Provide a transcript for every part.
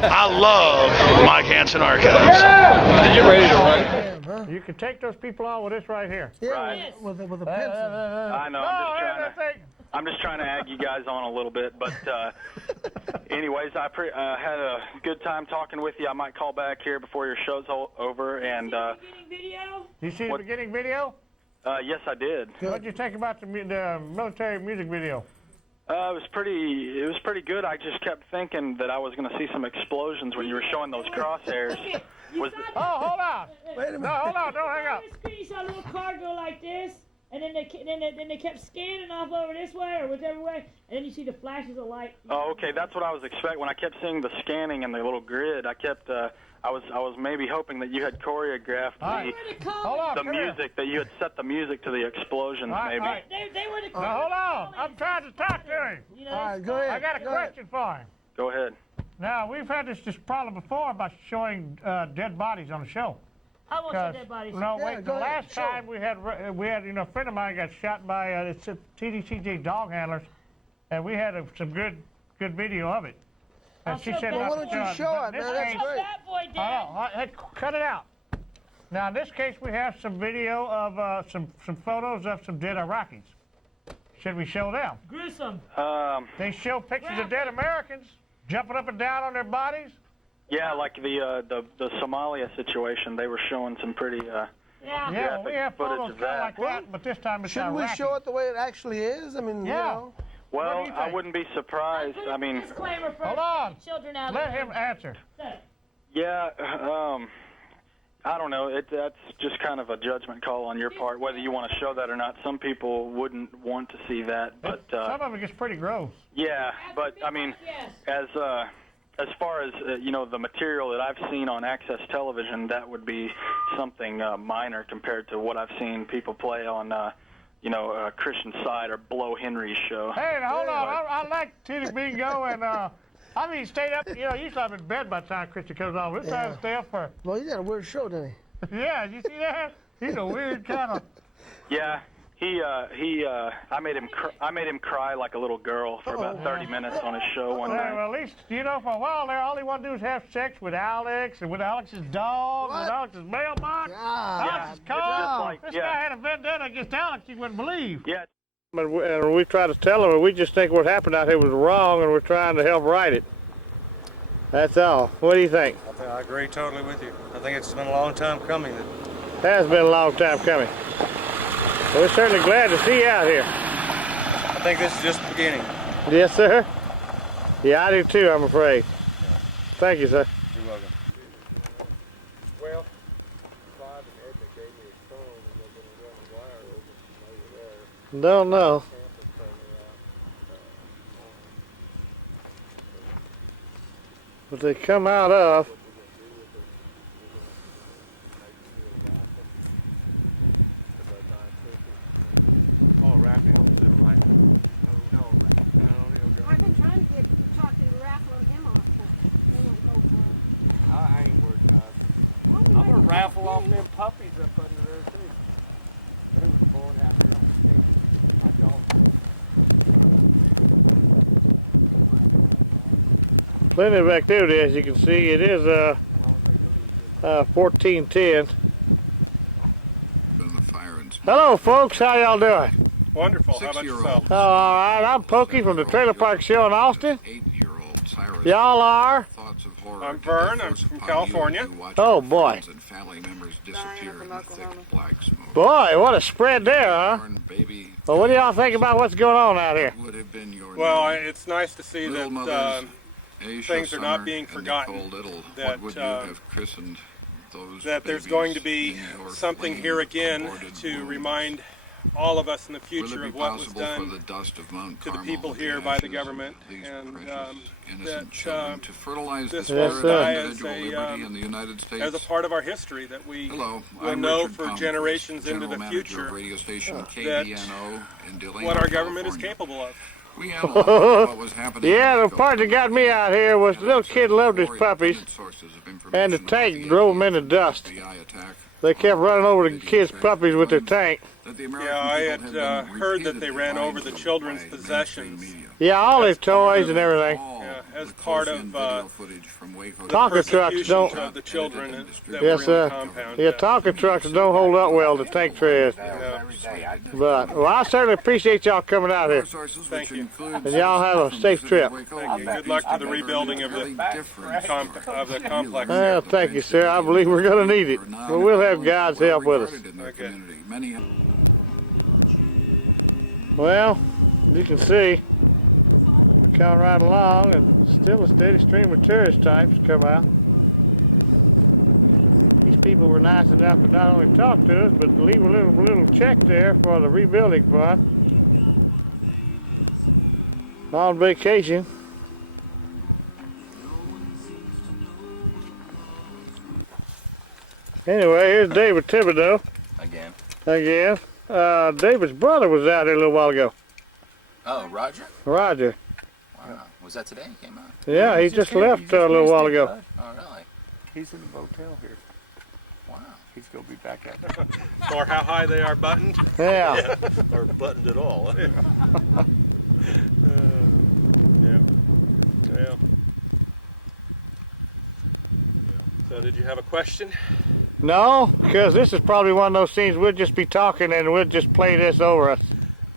I love Mike Hanson Archives. You're ready to run. You can take those people on with this right here. Yeah, Right. with a pencil. I know. I'm just trying to egg you guys on a little bit, but anyways, I had a good time talking with you. I might call back here before your show's over. And beginning video? You see the beginning video? yes, I did. What did you think about the military music video? It was pretty good. I just kept thinking that I was going to see some explosions when you were showing those crosshairs. Hold on. Wait a minute. No, hold on. Don't hang up. You saw a little car go like this, and then they kept scanning off over this way or whichever way, and then you see the flashes of light. Oh, okay. That's what I was expecting. When I kept seeing the scanning and the little grid, I kept. I was maybe hoping that you had choreographed the music, that you had set the music to the explosions, maybe. They were the. Now, hold on. I'm trying to talk to him. All right, go ahead. I got a question for him. Go ahead. Now, we've had this problem before about showing dead bodies on the show. I want some dead bodies. No, wait. The last time we had, a friend of mine got shot by TDCJ dog handlers, and we had some good video of it. And she said, well, why don't you show it, man? That's great. That boy, Dad. Cut it out. Now, in this case, we have some video of some photos of some dead Iraqis. Should we show them? Gruesome. They show pictures of dead Americans jumping up and down on their bodies. Yeah, like the Somalia situation, they were showing some pretty Yeah, we have photos of that. like that, but this time it's Shouldn't we Iraqi. show it the way it actually is? I mean, you know. Well, I wouldn't be surprised. I mean, disclaimer for hold on. Children out Let him answer. Yeah, I don't know. That's just kind of a judgment call on your part, whether you want to show that or not. Some people wouldn't want to see that, but some of it gets pretty gross. Yeah, but I mean, as far as the material that I've seen on Access Television, that would be something minor compared to what I've seen people play on, Christian Side or Blow Henry's show. Hey, now, hold on. I like Titty Bingo, and stayed up. Usually I'm in bed by the time Christian comes on. This time I stay up for. Well, he got a weird show, didn't he? Yeah, you see that? He's a weird kind of. Yeah. I made him cry like a little girl for about 30 minutes on his show one night. Well, at least, for a while there, all he wanted to do was have sex with Alex and with Alex's dog, with Alex's mailbox, Alex's car. This guy had a vendetta against Alex you wouldn't believe. Yeah. And we try to tell him, we just think what happened out here was wrong, and we're trying to help right it. That's all. What do you think? I agree totally with you. I think it's been a long time coming. It has been a long time coming. Well, we're certainly glad to see you out here. I think this is just the beginning. Yes, sir. Yeah, I do too, I'm afraid. Thank you, sir. You're welcome. Well, Clive and Edna gave me his phone and they're going to run a wire over from over there. Don't know. But they come out of. I've been trying to talk to raffling him off, but they won't go for it. I ain't working out. Well, I'm going to raffle off them puppies up under there, too. They was born out here on the station. My dog. Plenty of activity, as you can see. It is 14:10. Hello, folks. How y'all doing? Wonderful. How about yourself? Oh, all right. I'm Pokey from the Trailer Park Show in Austin. Y'all are? I'm Vern. I'm from California. Oh, boy. Boy, what a spread there, huh? Well, what do y'all think about what's going on out here? Well, it's nice to see that things are not being forgotten, that there's going to be something here again to remind all of us in the future of what was done to the people here by the government, and that this will die as a part of our history, that we will know for generations into the future that what our government is capable of. Yeah, the part that got me out here was the little kid loved his puppies, and the tank drove him into dust. They kept running over the kids' puppies with their tank. Yeah, I had heard that they ran over the children's possessions. Yeah, all their toys and everything. Yeah, as part of the Tonka trucks don't. persecution of the children that Yes, were in the sir. compound. Yeah, Tonka trucks don't hold up well to tank trash. No. But well, I certainly appreciate y'all coming out here, Thank you. and y'all have a safe trip. Thank you. Good luck to the rebuilding of the complex. Well, thank you, sir. I believe we're going to need it, but we'll have God's help with us. Okay. Well, you can see we're coming right along, and still a steady stream of tourist types come out. These people were nice enough to not only talk to us, but to leave a little check there for the rebuilding fund. On vacation. Anyway, here's David Thibodeau. Again. David's brother was out here a little while ago. Oh, Roger? Roger. Wow. Was that today he came out? Yeah, he just left a little while ago. Oh, really? He's in the motel here. Wow. He's going to be back at Or how high they are buttoned. Yeah. Or buttoned at all. Yeah. Yeah. So did you have a question? No, because this is probably one of those scenes we'll just be talking and we'll just play this over us.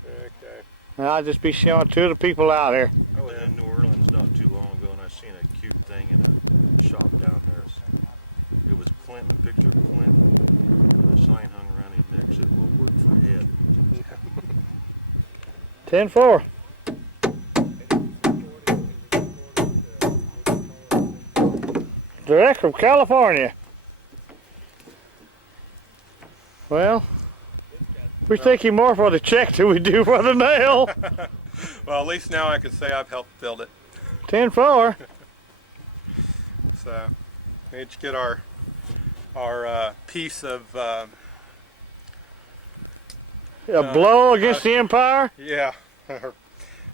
Okay. And I'll just be showing to the people out here. I was in New Orleans not too long ago, and I seen a cute thing in a shop down there. It was Clint, a picture of Clint. The sign hung around his neck said, "We'll work for Ed." 10-4. Direct from California. Well, we take you more for the check than we do for the nail. Well, at least now I can say I've helped build it. 10-4. So we each get our piece of A blow against the empire? yeah,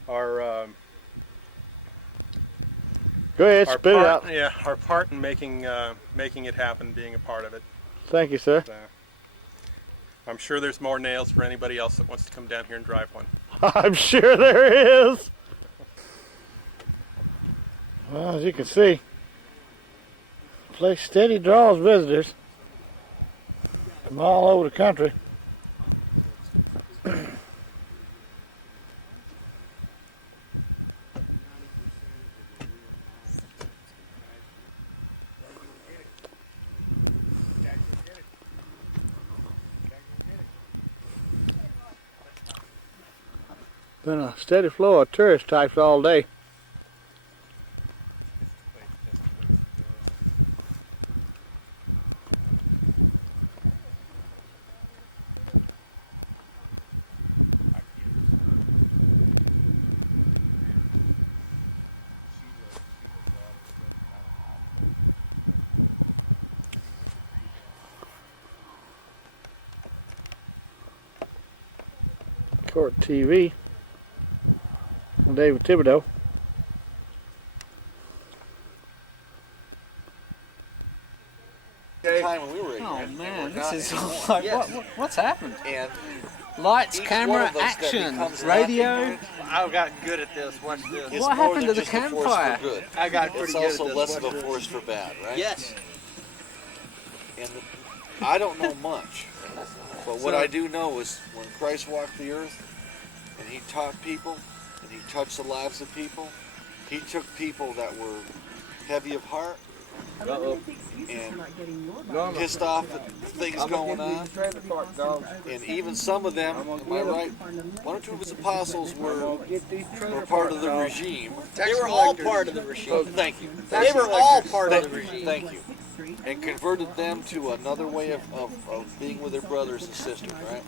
our Go ahead, spit it out. Yeah, our part in making it happen, being a part of it. Thank you, sir. So, I'm sure there's more nails for anybody else that wants to come down here and drive one. I'm sure there is. Well, as you can see, the place steady draws visitors from all over the country. Been a steady flow of tourist types all day. Court TV. David Thibodeau. Time when we were Oh ignorant, man, and this we're is not like, anymore. what's happened? And Lights, each camera, one of us that action, becomes that radio. ignorant I've gotten good at this. Watch this. is What more happened than to the just a force campfire? for good. I got pretty It's good at also this. less of Watch a this. force for bad, right? Yes. And I don't know much, but what I do know is when Christ walked the earth and he taught people and he touched the lives of people, he took people that were heavy of heart and pissed off at things going on. And even some of them, am I right? One or two of his apostles were part of the regime. They were all part of the regime. Oh, thank you. They were all part of the regime. Thank you. And converted them to another way of being with their brothers and sisters, right?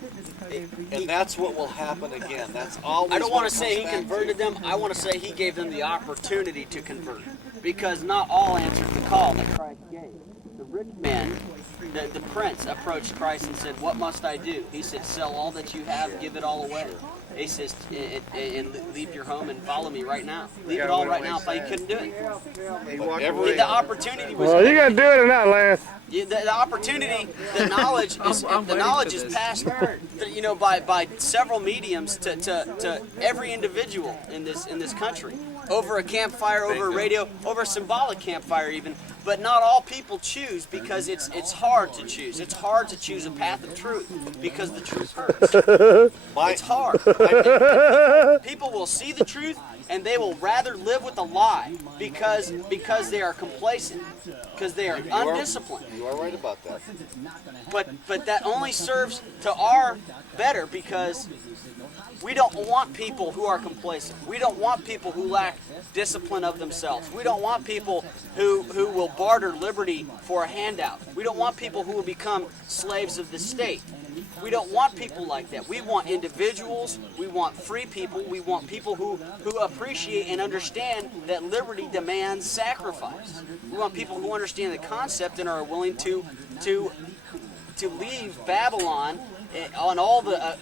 And that's what will happen again. That's always. I don't want what to it say he comes back converted to. them. I want to say he gave them the opportunity to convert. Because not all answered the call that Christ gave. The rich man, the prince, approached Christ and said, "What must I do?" He said, "Sell all that you have, give it all away, He says, and leave your home and follow me right now. Leave it all right now if I couldn't do it. The opportunity was. Well, you got to do it or not, Lance. Yeah, the opportunity, the knowledge is passed, by several mediums to every individual in this country. Over a campfire, over a radio, over a symbolic campfire even. But not all people choose because it's hard to choose. It's hard to choose a path of truth because the truth hurts. It's hard. People will see the truth and they will rather live with a lie because they are complacent, because they are undisciplined. You are right about that. But that only serves to our better because we don't want people who are complacent. We don't want people who lack discipline of themselves. We don't want people who will barter liberty for a handout. We don't want people who will become slaves of the state. We don't want people like that. We want individuals. We want free people. We want people who appreciate and understand that liberty demands sacrifice. We want people who understand the concept and are willing to leave Babylon on all the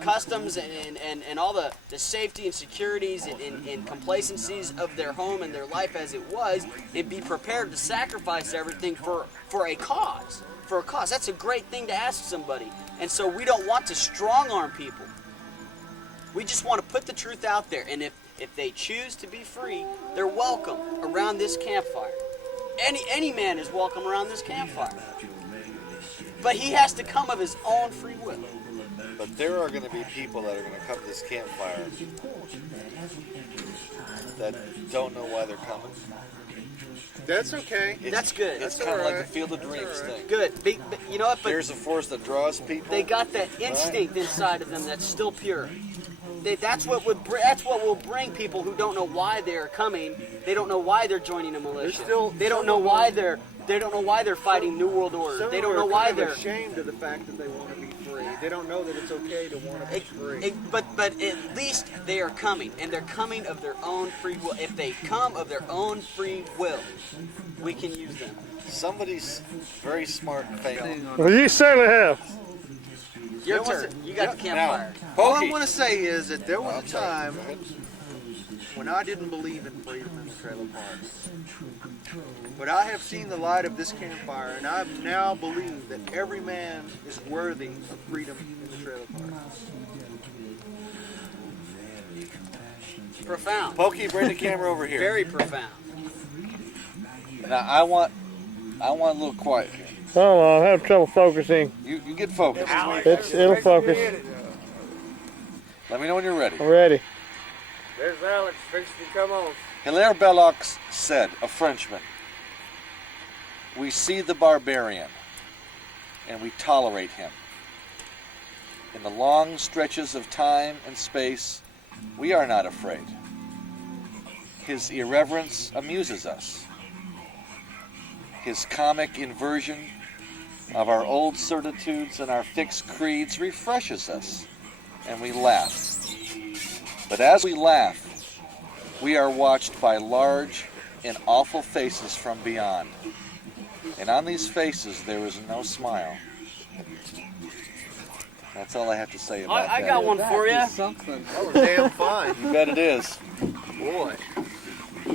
customs and all the safety and securities and complacencies of their home and their life as it was, and be prepared to sacrifice everything for a cause. For a cause. That's a great thing to ask somebody. And so we don't want to strong-arm people. We just want to put the truth out there. And if they choose to be free, they're welcome around this campfire. Any man is welcome around this campfire. But he has to come of his own free will. But there are going to be people that are going to come to this campfire that don't know why they're coming. That's okay. That's good. It's kind of like the Field of Dreams thing. Good. But you know what? But there's a force that draws people. They got that instinct inside of them that's still pure. That's what will bring people who don't know why they're coming. They don't know why they're joining a militia. They don't know why they're fighting New World Order. They don't know why they're ashamed of the fact that they want to be free. They don't know that it's okay to want to be free. But at least they are coming, and they're coming of their own free will. If they come of their own free will, we can use them. Somebody's very smart and famous. Well, you certainly have. Your turn. You got the campfire. All I want to say is that there was a time when I didn't believe in freedom in the trailer park. But I have seen the light of this campfire, and I now believe that every man is worthy of freedom in the trailer park. Profound. Pokey, bring the camera over here. Very profound. Now I want a little quiet here. Hold on, I have trouble focusing. You get focused. It'll focus. Let me know when you're ready. I'm ready. There's Alex fixing to come on. Hilaire Belloc said, a Frenchman, "We see the barbarian, and we tolerate him. In the long stretches of time and space, we are not afraid. His irreverence amuses us. His comic inversion of our old certitudes and our fixed creeds refreshes us, and we laugh. But as we laugh, we are watched by large and awful faces from beyond. And on these faces there is no smile." That's all I have to say about that. I got one for you. That was damn fine. You bet it is. Boy.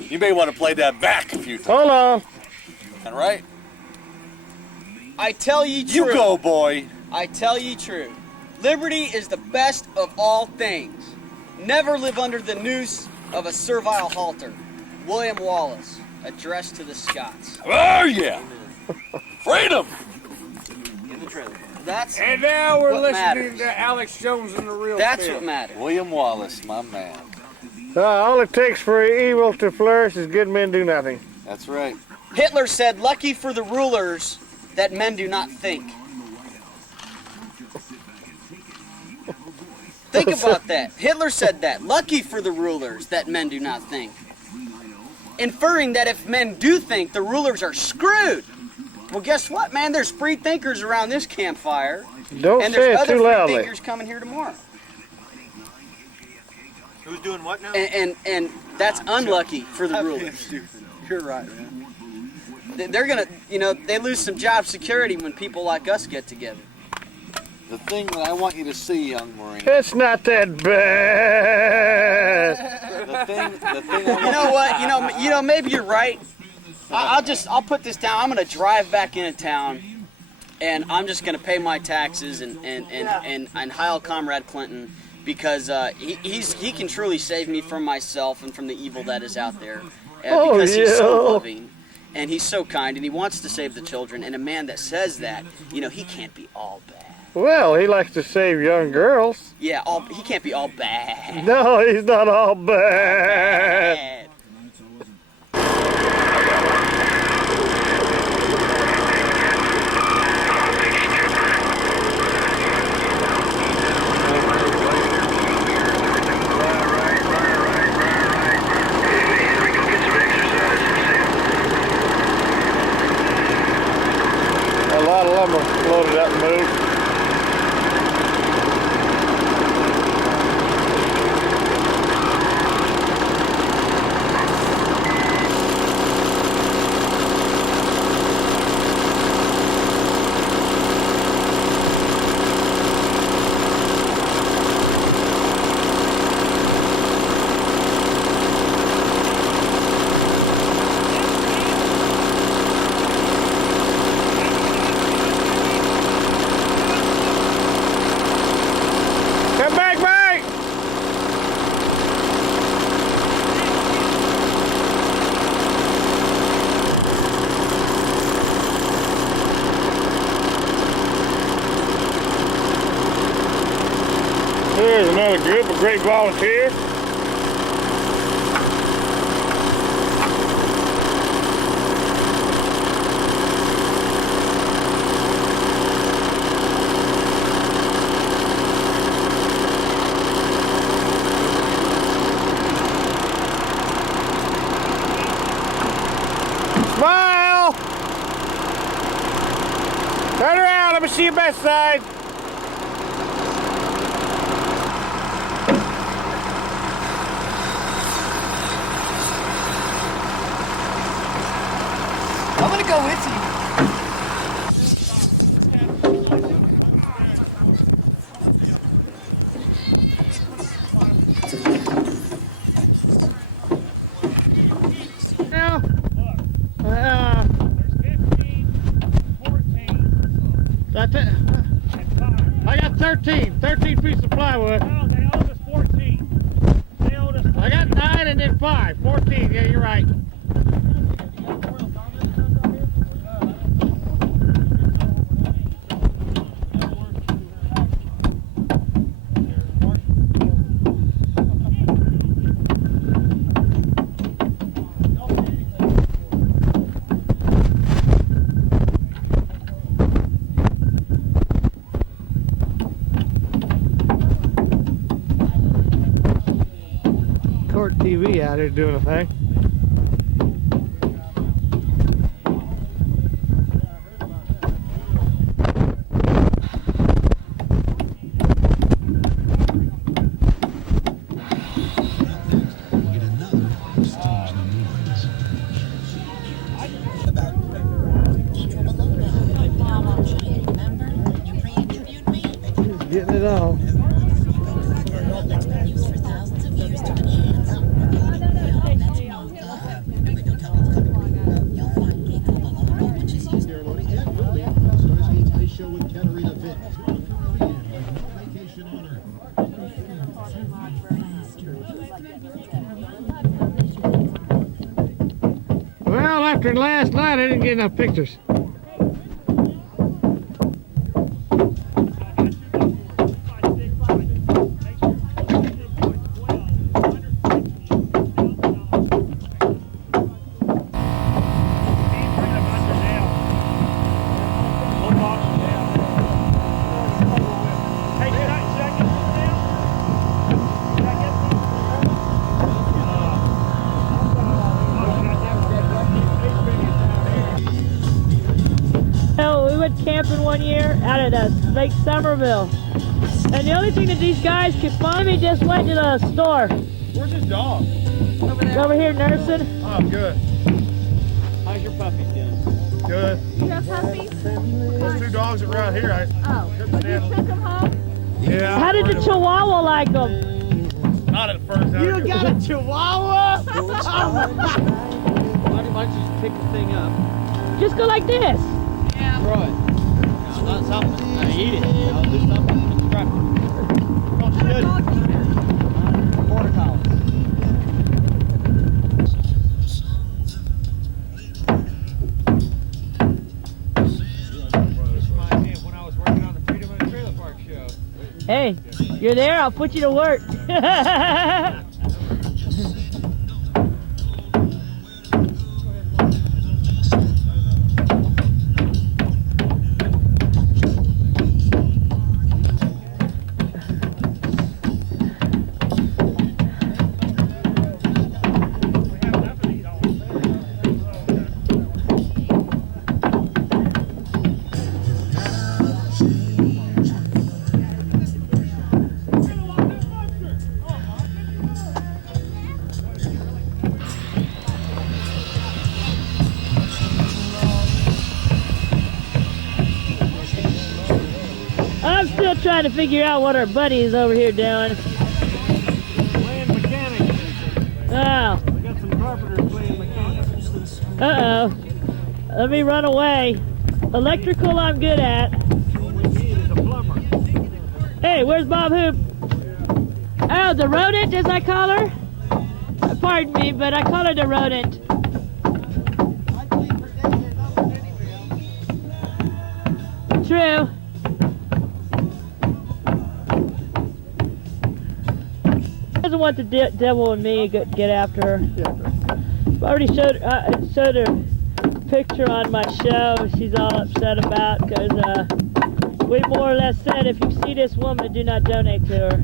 You may want to play that back a few times. Hold on. All right? I tell ye true. You go, boy. I tell ye true. Liberty is the best of all things. Never live under the noose of a servile halter. William Wallace, address to the Scots. Oh, yeah. Freedom. In the trailer. And now we're listening matters. to Alex Jones and the Real That's Feel. what matters. William Wallace, my man. All it takes for evil to flourish is good men do nothing. That's right. Hitler said, "Lucky for the rulers that men do not think." Think about that. Hitler said that. Lucky for the rulers that men do not think. Inferring that if men do think, the rulers are screwed. Well, guess what, man? There's free thinkers around this campfire. Don't and say there's it other too free loudly. thinkers coming here tomorrow. Who's doing what now? And that's unlucky for the rulers. You're right, man. They're gonna, they lose some job security when people like us get together. The thing that I want you to see, young Marine. It's not that bad. The thing. You know what? You know. Maybe you're right. I'll put this down. I'm gonna drive back into town, and I'm just gonna pay my taxes and heil Comrade Clinton because he can truly save me from myself and from the evil that is out there. Because he's so loving and he's so kind and he wants to save the children. And a man that says that, he can't be all bad. Well, he likes to save young girls. Yeah, he can't be all bad. No, he's not all bad. A lot of lumber loaded up and moved. Come back, Mike! Here's another group of great volunteers. Smile! Turn around, let me see your best side. I'm gonna go with you. Now, I got 13 pieces of plywood. No, they owed us 14. They owed us 14. I got 9 and then 5. 14, yeah, you're right. Court TV out here doing a thing. Getting it on. Well, after last night, I didn't get enough pictures. Camping one year out at Lake Somerville, and the only thing that these guys could find me just went to the store. Where's his dog? Over here nursing. Oh, good. How's your puppy doing? Good. You have puppies? Those two dogs that were out here, Oh, but you took them home? Yeah. How did the Chihuahua like them? Not at first. You got a Chihuahua? Why don't you just pick the thing up? Just go like this. Yeah. Throw it. No, not something. I eat it. I'll do something constructive. Oh, shit. Border collie. Hey, you're there, I'll put you to work. I'm still trying to figure out what our buddy is over here doing. Playing mechanics. Oh. We got some carpenters playing mechanics. Uh-oh. Let me run away. Electrical I'm good at. What we need is a plumber. Hey, where's Bob Hoop? Oh, the rodent, as I call her? Pardon me, but I call her the rodent. True. Doesn't want the devil and me to get after her. I already showed her picture on my show. She's all upset about because we more or less said if you see this woman, do not donate to her.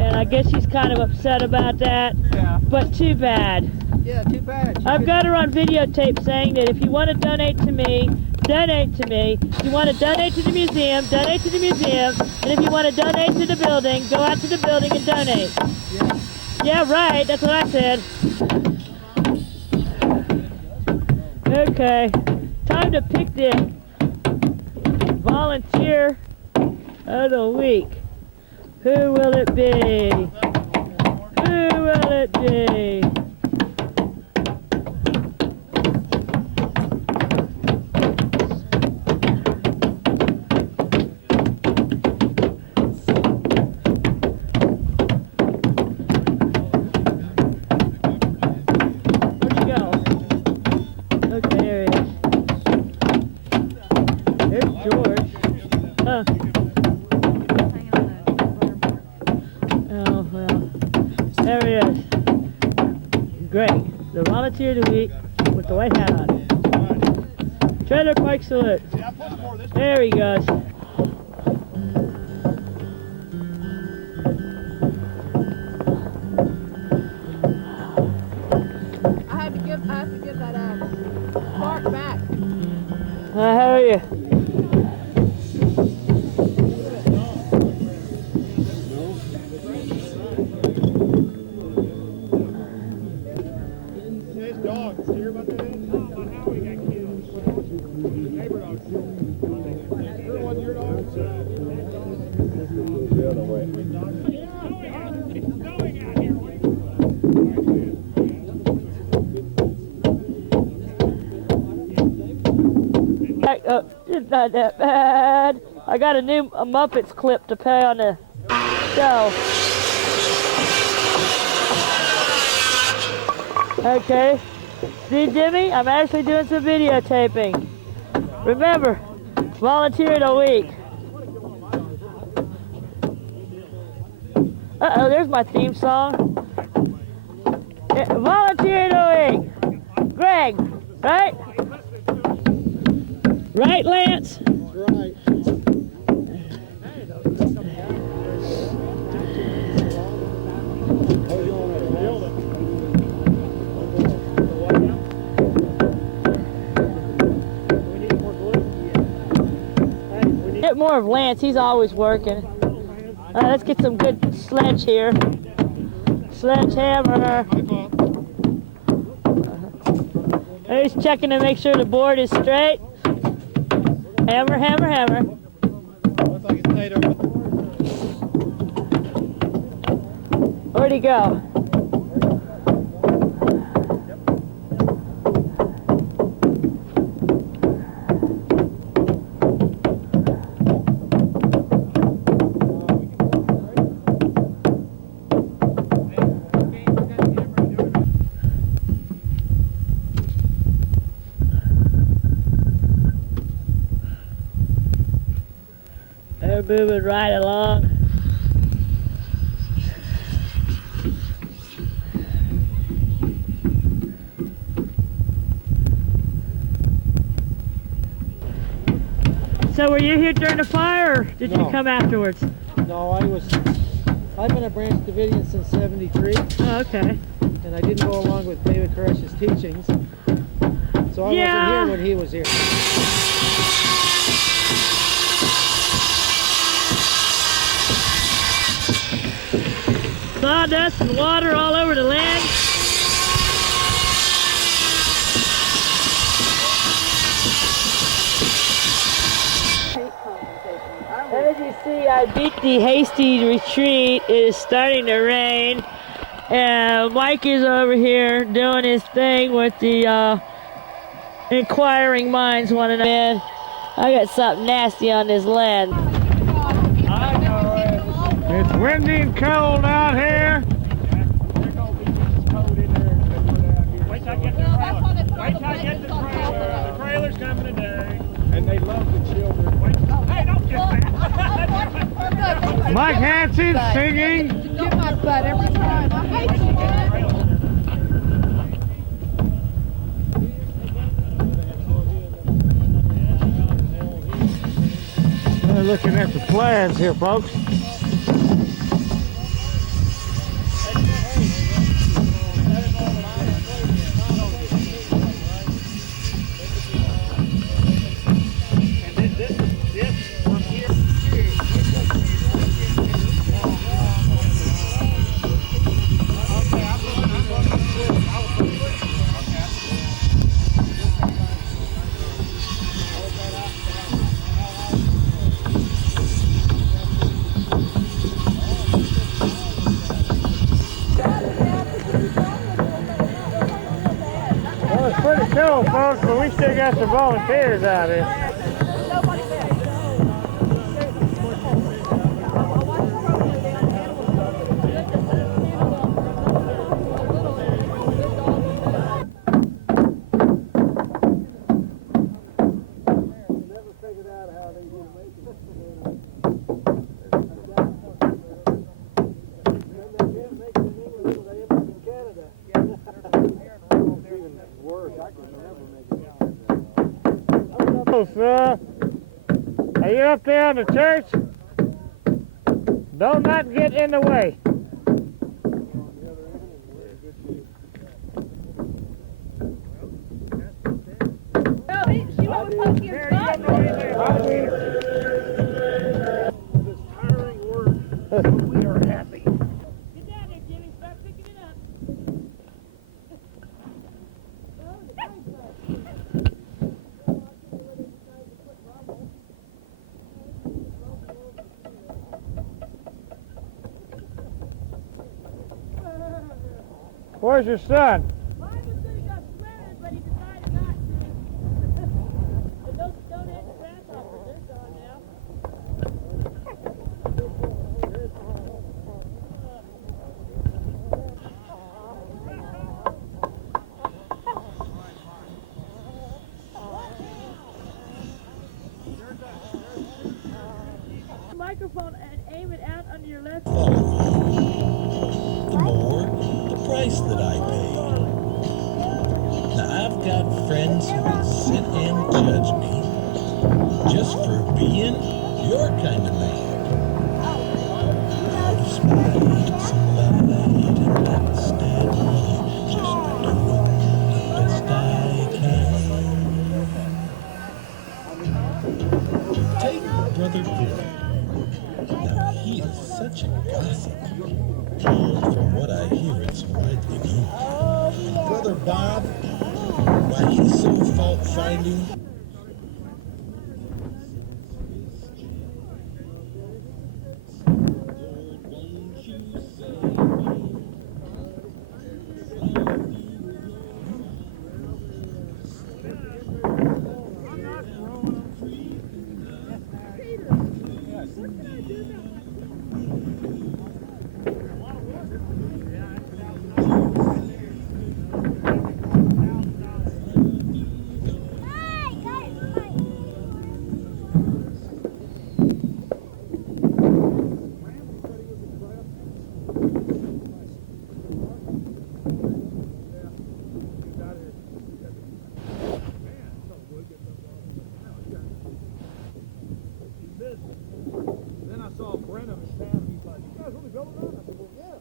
And I guess she's kind of upset about that. Yeah. But too bad. Yeah, too bad. I've got her on videotape saying that if you want to donate to me, donate to me. If you want to donate to the museum, donate to the museum. And if you want to donate to the building, go out to the building and donate. Yeah. Yeah, right. That's what I said. Okay. Time to pick the volunteer of the week. Who will it be? Who will it be? Volunteer of the week with the white hat on. Trailer Park Salute. There he goes. I have to give that mark back. How are you? It's not that bad. I got a new Muppets clip to play on the show. Okay. See, Jimmy, I'm actually doing some videotaping. Remember, volunteer of the week. Uh-oh, there's my theme song. Yeah, volunteer of the week. Greg, right? Right, Lance? Right. Get more of Lance, he's always working. Let's get some good sledge here. Sledgehammer. He's checking to make sure the board is straight. Hammer, hammer, hammer. Where'd he go? They're moving right along. So were you here during the fire, or did you come afterwards? No, I've been a branch Davidian since '73. Oh, okay. And I didn't go along with David Koresh's teachings. So I wasn't here when he was here. Sawdust and water all over the land. As you see, I beat the hasty retreat. It is starting to rain. And Mike is over here doing his thing with the inquiring minds wanting to know. I got something nasty on this land. I know it. It's windy and cold out here. Wait till I get the trailer. Wait till I get the trailer. The trailer's coming today. And they love the children. Hey, don't get that. Mike Hanson singing. Get my butt every time. I hate you, man. We're looking at the plans here, folks. Pretty cool, folks, but we still got some volunteers out here. Are you up there on the church? Do not get in the way. We are happy. Get down there, Jimmy. Start picking it up. Where's your son? Mine was going to go swimming, but he decided not to. But those stone-headed grasshoppers, they're gone now. Microphone and aim it out under your left. The more, the price that I pay. Now I've got friends who will sit and judge me just for being your kind of man. Out of spite, some light and backstab me just for doing the best I can. Take Brother Bill. Now he is such a gossip. From what I hear, it's widely known. Brother Bob, why he's so fault-finding? Then I saw Brenham in town, and he's like, "You guys really building on?" I said, "Well, yeah."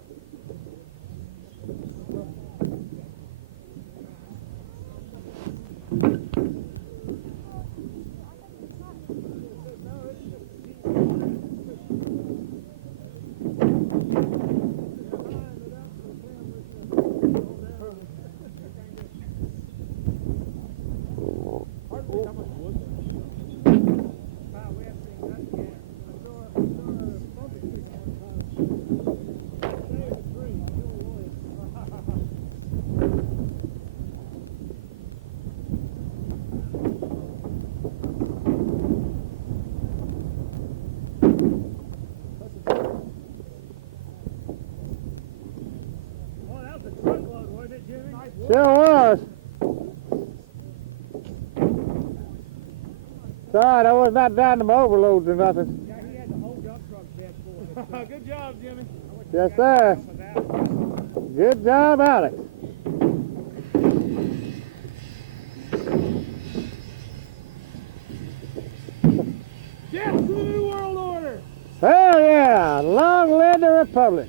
Sure was. Sorry, I was not down them overloads or nothing. Yeah, he had the whole dump truck bed full of it. Good job, Jimmy. Yes, sir. Good job, Alex. Death to the New World Order! Hell yeah! Long live the Republic.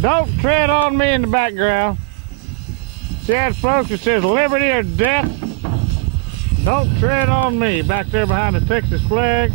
Don't tread on me in the background. See that, folks? It says liberty or death. Don't tread on me back there behind the Texas flag.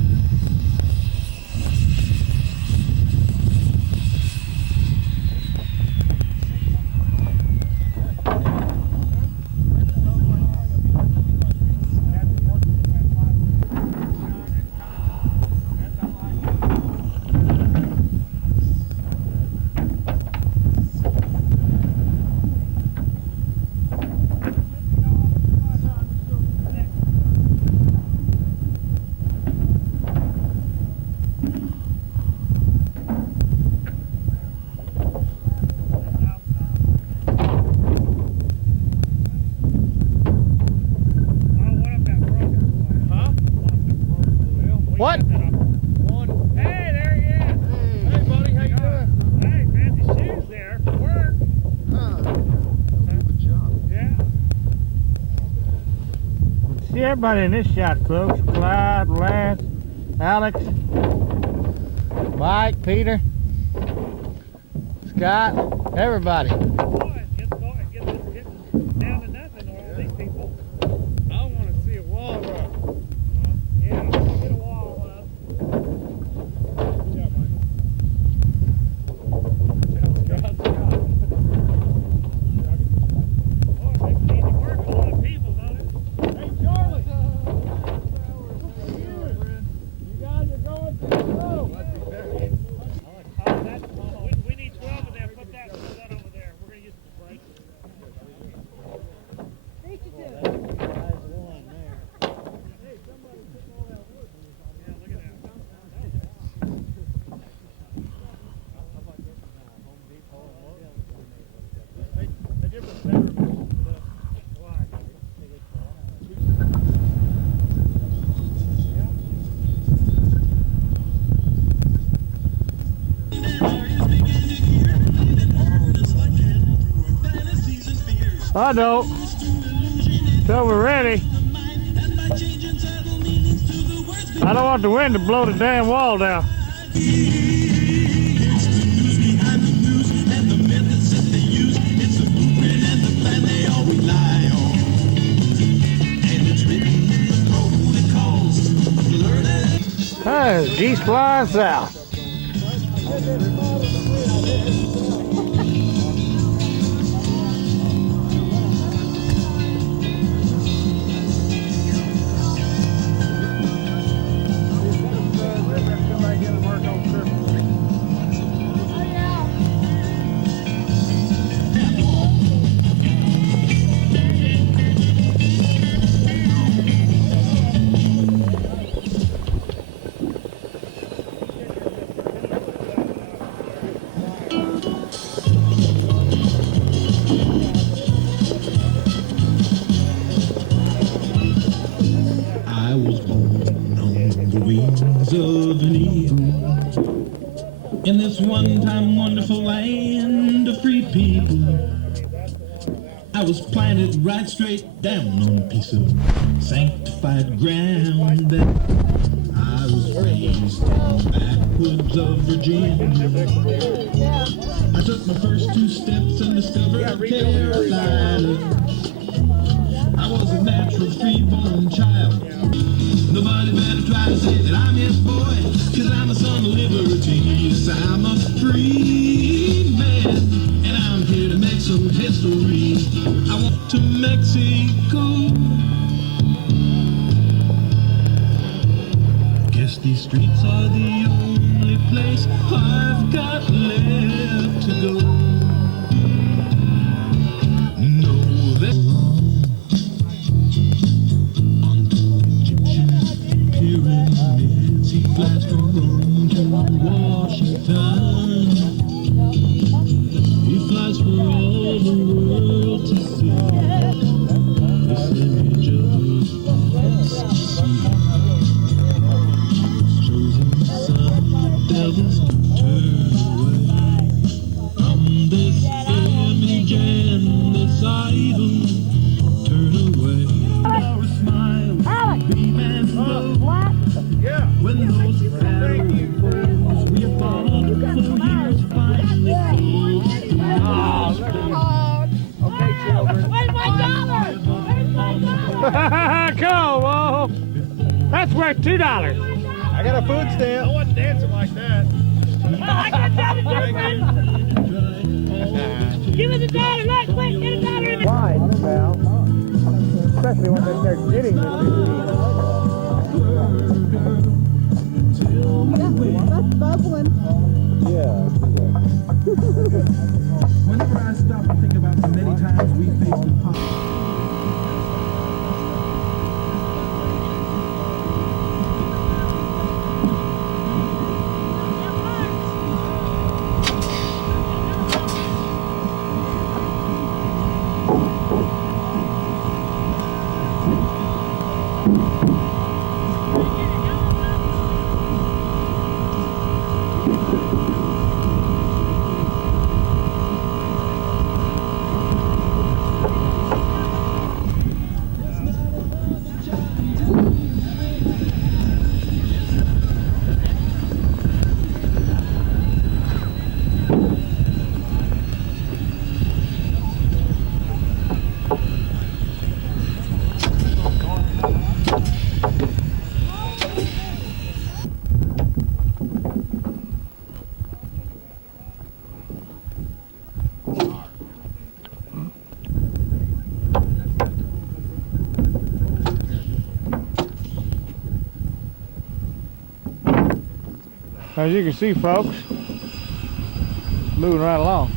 What? Hey, there he is. Hey, buddy, how you doing? Hey, fancy shoes there for work. Good job. Yeah. See everybody in this shot, folks. Clyde, Lance, Alex, Mike, Peter, Scott, everybody. Boy, get down to nothing with all these people. I want to see a wall up. Yeah, get a wall up. Good job, Michael. Scott. Boy, it makes easy work with a lot of people, doesn't it? Hey, Charlie. You guys are going to the road. We need 12 of them. Put that over there. We're going to use it for break. Hey, somebody took all that wood. Yeah, look at that. They give us better for the why. I know. So we're ready. I don't want the wind to blow the damn wall down. Hey, There's geese flying south. I was born on the wings of an eagle in this one-time wonderful land of free people. I was planted right straight down on a piece of sanctified ground that I was raised in the backwoods of Virginia. I took my first 2 steps and discovered Carolina. I was a natural free-born child. Nobody better try to say that I'm his boy, 'cause I'm a son of liberty. Yes, I'm a free man, and I'm here to make some history. I want to Mexico. Guess these streets are the only place I've got left to go. No, they pyramids, he flies from Rome to Washington. He flies for all the world to see. This image of the chosen son of the devil's turn away from this image and this idol. Turn away. Or a smile, beam and glow. When those battles we fought for years finally closed. Okay, children. Where's my dollar? Where's my dollar? Come on. That's worth $2. I got a food stamp. I wasn't dancing like that. I got that different. Give us $1. Look, quick, get $1 in it. Wine, pal. Especially when they start getting this. That's bubbling. Whenever I stop and think about the many times we faced impossible. As you can see, folks, moving right along.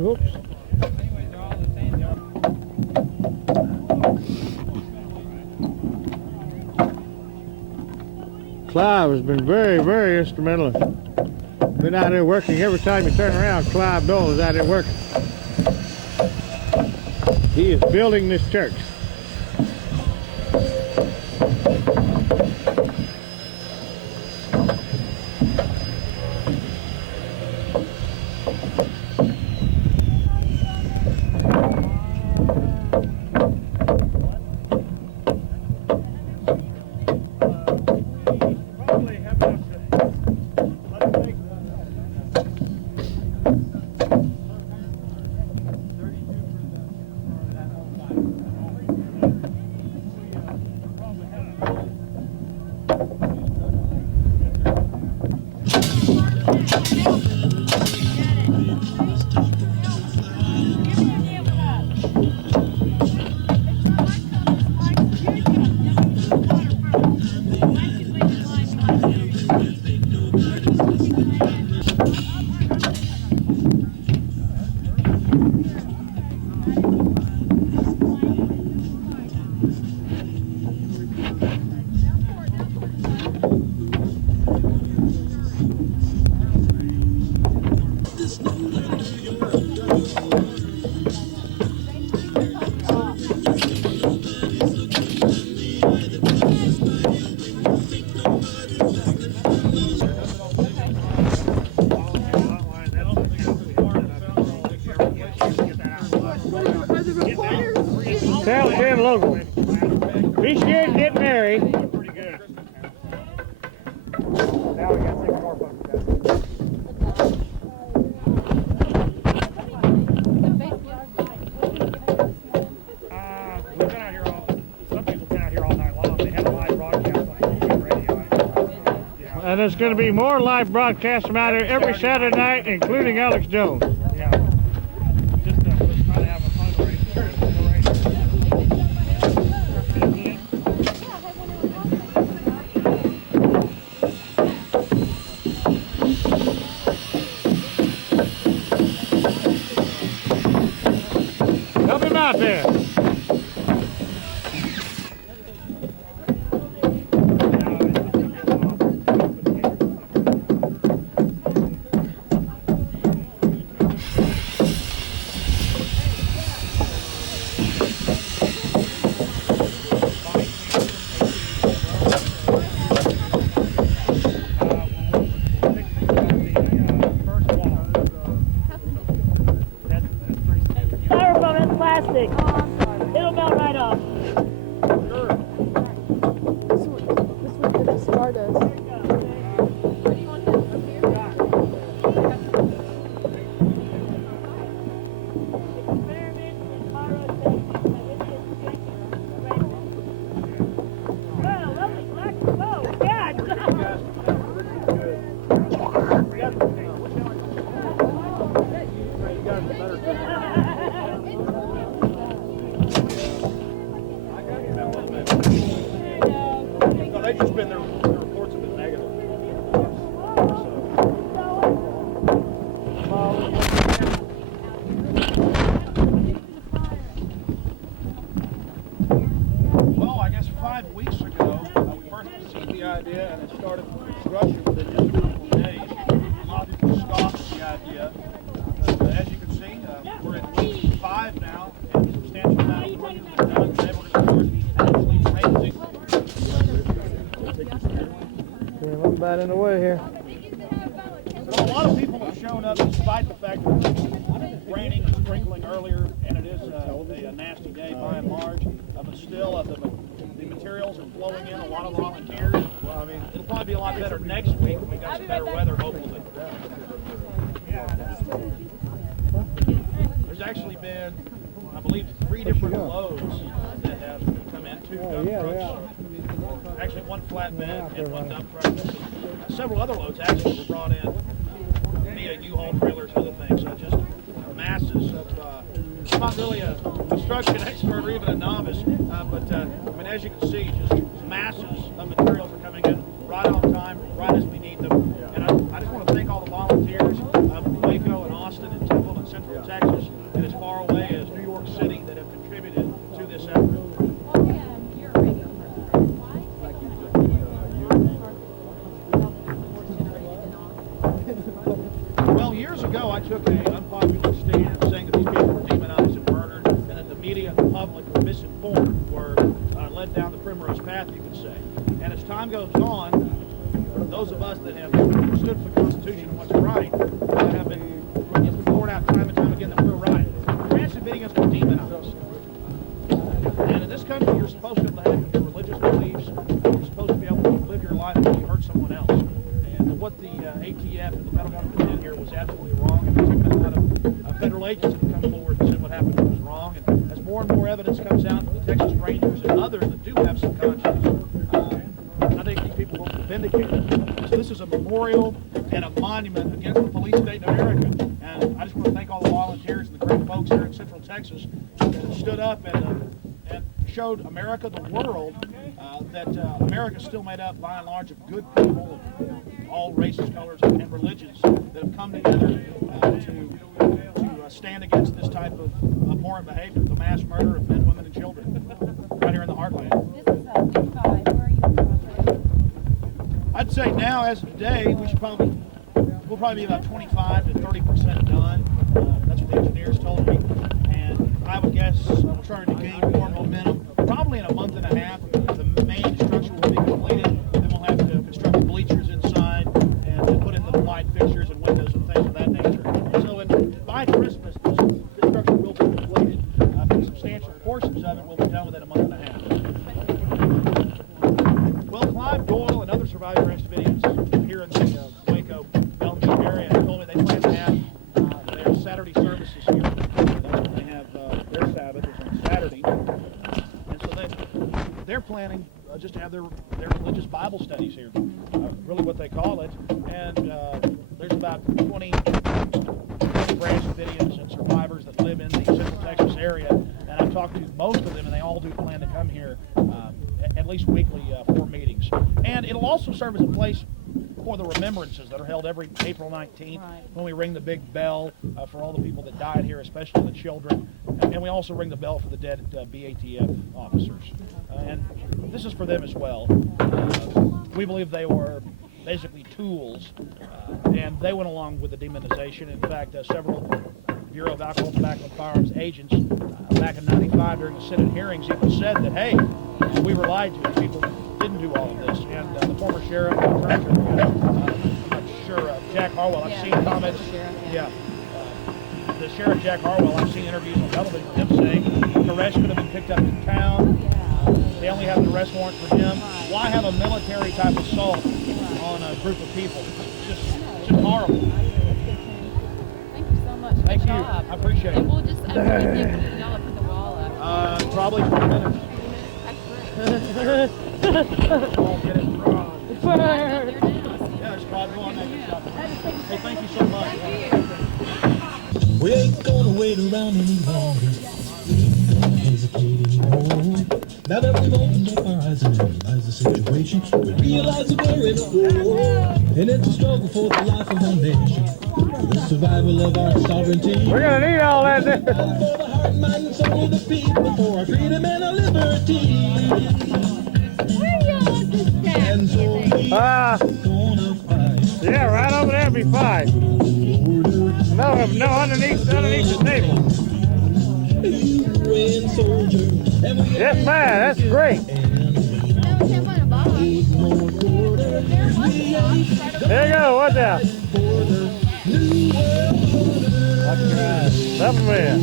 Oops. Clive has been very, very instrumental. Been out there working. Every time you turn around, Clive Dole is out there working. He is building this church. Tell 10 local. Be scared to get married. Pretty good. Now we got 6 more folks. We've been out here some people have been out here all night long. They had a live broadcast on the radio. And there's going to be more live broadcasts from out here every Saturday night, including Alex Jones. Yeah. Just to try to have a fundraiser. Help him out there. Styrofoam and plastic. It'll melt right off. This would be stardust. No, they've just been, their reports have been negative. Well, I guess 5 weeks ago, we first conceived the idea and it started construction within just a couple of days. A lot of people scoffed at the idea. But as you can see, we're at week 5 now, and a substantial amount of work has been done. We're able to start actually raising. I'm about in the way here. Well, a lot of people have shown up despite the fact that it's raining and sprinkling earlier, and it is a nasty day by and large. But still, the materials are flowing in, a lot of volunteers. Well, I mean, it'll probably be a lot better next week when we got some better weather, hopefully. There's actually been, I believe, 3 different loads that have come in, 2 dump trucks. Actually, 1 flatbed and 1 dump truck. Several other loads actually were brought in via U-Haul trailers, other things. So just masses of, I'm not really a construction expert or even a novice, but I mean, as you can see, just masses of materials are coming in right on time, right as we need them. And I just want to thank all the volunteers of Waco and Austin and Temple and Central Texas and as far away as New York City that have contributed to this effort. Well, years ago, I took an unpopular stand saying that these people were demonized and murdered, and that the media and the public were misinformed, were led down the primrose path, you could say. And as time goes on, those of us that have stood for the Constitution and what's right have been poured out time and time again that we're right. We're actually being us demonized. And in this country, you're supposed to be able to have your religious beliefs. You're supposed to be able to live your life until you hurt someone else. And what the ATF and the federal government did here was absolutely wrong. And particularly a lot of federal agents have come forward and said what happened was wrong. And as more and more evidence comes out from the Texas Rangers and others that do have some conscience, I think these people will be vindicated. So this is a memorial and a monument against the police state in America. And I just want to thank all the volunteers and the great folks here in Central Texas that have stood up and showed America, the world, that America is still made up by and large of good people of all races, colors, and religions that have come together to stand against this type of abhorrent behavior, the mass murder of men, women, and children, right here in the heartland. I'd say now, as of today, we'll probably be about 25 to 30% done. That's what the engineers told me. And I would guess we're starting to gain more momentum. Probably in a month and a half, the main structure will be completed. Then we'll have to construct the bleachers inside and put in the light fixtures and windows and things of that nature. So by Christmas, this structure will be completed. Substantial portions of it will be be done within a month and a half. Well, Clive Doyle and other Survivor Ranch Davidians here in the Waco, Belton area told me they plan to have their Saturday services here. That's when they have their Sabbath is on Saturday. And so they're planning just to have their religious Bible studies here, really what they call it. And there's about 20 Ranch Davidians and survivors that live in the Central Texas area, and I've talked to most of them, and they all do plan to come here at least weekly for meetings. And it'll also serve as a place for the remembrances that are held every April 19th, when we ring the big bell for all the people that died here, especially the children, and we also ring the bell for the dead BATF officers. And this is for them as well. We believe they were basically tools, and they went along with the demonization. In fact, several Bureau of Alcohol, Tobacco, and Firearms agents back in '95 during the Senate hearings even said that, hey, we were lied to. People didn't do all of this. And the former sheriff, I'm not sure, Jack Harwell, I've seen comments. The sheriff, Jack Harwell, I've seen interviews on television with him saying Koresh could have been picked up in town. They only have an arrest warrant for him. Why have a military type assault on a group of people? It's just horrible. Thank you so much. Thank you. Job. I appreciate it. And we'll just y'all put the wall up. Probably 20 minutes. Won't get it wrong. Yeah, it's probably on that stuff. Hey, thank you so much. We ain't gonna wait around any longer. We ain't gonna hesitate anymore. Now that we've opened up our eyes and realized the situation, we realize that we're in a war. And it's a struggle for the life of our nation, for the survival of our sovereignty. We're gonna need all that. For the heart, mind, and soul of the people, for our freedom and our liberty. And so we gonna fight. Yeah, right over there be fine. No, underneath the table. Yes, man, that's great. There you go, what's that? Supplement.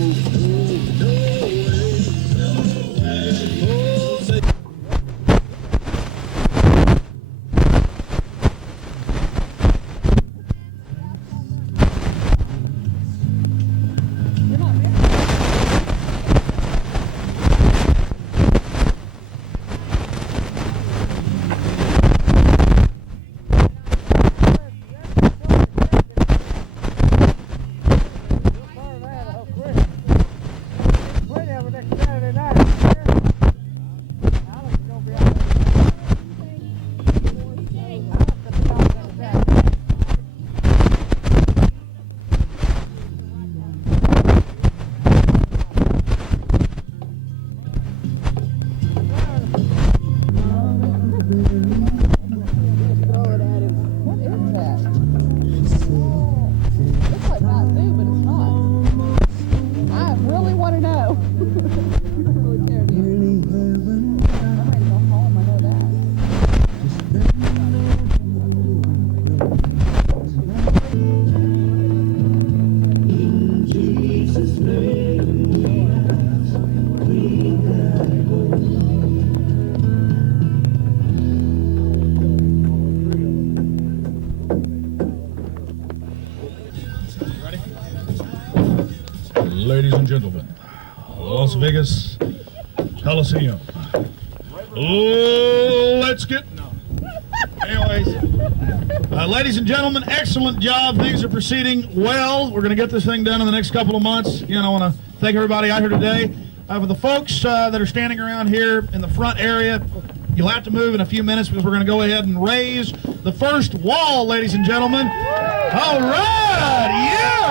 Ladies and gentlemen, Las Vegas Coliseum. Let's get... Anyways, ladies and gentlemen, excellent job. Things are proceeding well. We're going to get this thing done in the next couple of months. Again, I want to thank everybody out here today. For the folks that are standing around here in the front area, you'll have to move in a few minutes because we're going to go ahead and raise the first wall, ladies and gentlemen. All right, yeah!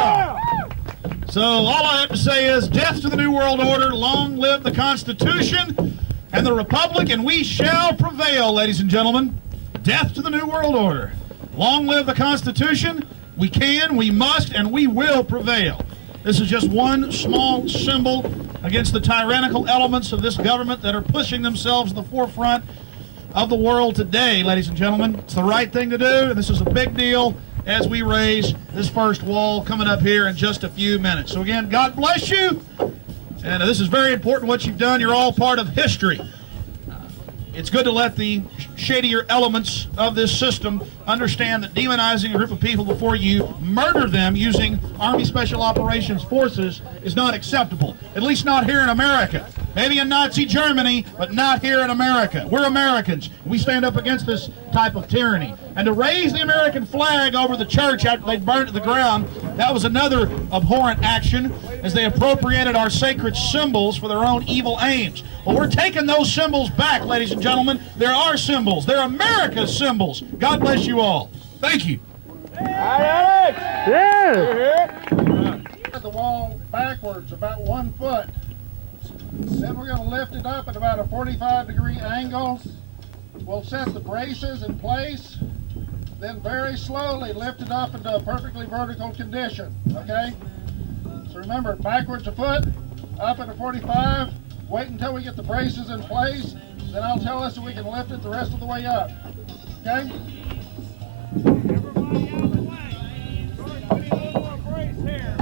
So all I have to say is death to the New World Order, long live the Constitution and the Republic, and we shall prevail, ladies and gentlemen. Death to the New World Order. Long live the Constitution. We can, we must, and we will prevail. This is just one small symbol against the tyrannical elements of this government that are pushing themselves to the forefront of the world today, ladies and gentlemen. It's the right thing to do, and this is a big deal as we raise this first wall coming up here in just a few minutes. So again, God bless you, And this is very important what you've done. You're all part of history. It's good to let the shadier elements of this system understand that demonizing a group of people before you murder them using Army Special Operations Forces is not acceptable, at least not here in America. Maybe in Nazi Germany, but not here in America. We're Americans. We stand up against this type of tyranny. And to raise the American flag over the church after they burned it to the ground, that was another abhorrent action as they appropriated our sacred symbols for their own evil aims. Well, we're taking those symbols back, ladies and gentlemen. They're our symbols. They're America's symbols. God bless you all. Thank you. Yeah. The wall backwards about 1 foot. Then we're going to lift it up at about a 45-degree angle. We'll set the braces in place. Then very slowly lift it up into a perfectly vertical condition. Okay? So remember, backwards a foot, up at a 45. Wait until we get the braces in place. Then I'll tell us if we can lift it the rest of the way up. Okay? Everybody out of the way. George, we need a little more brace here.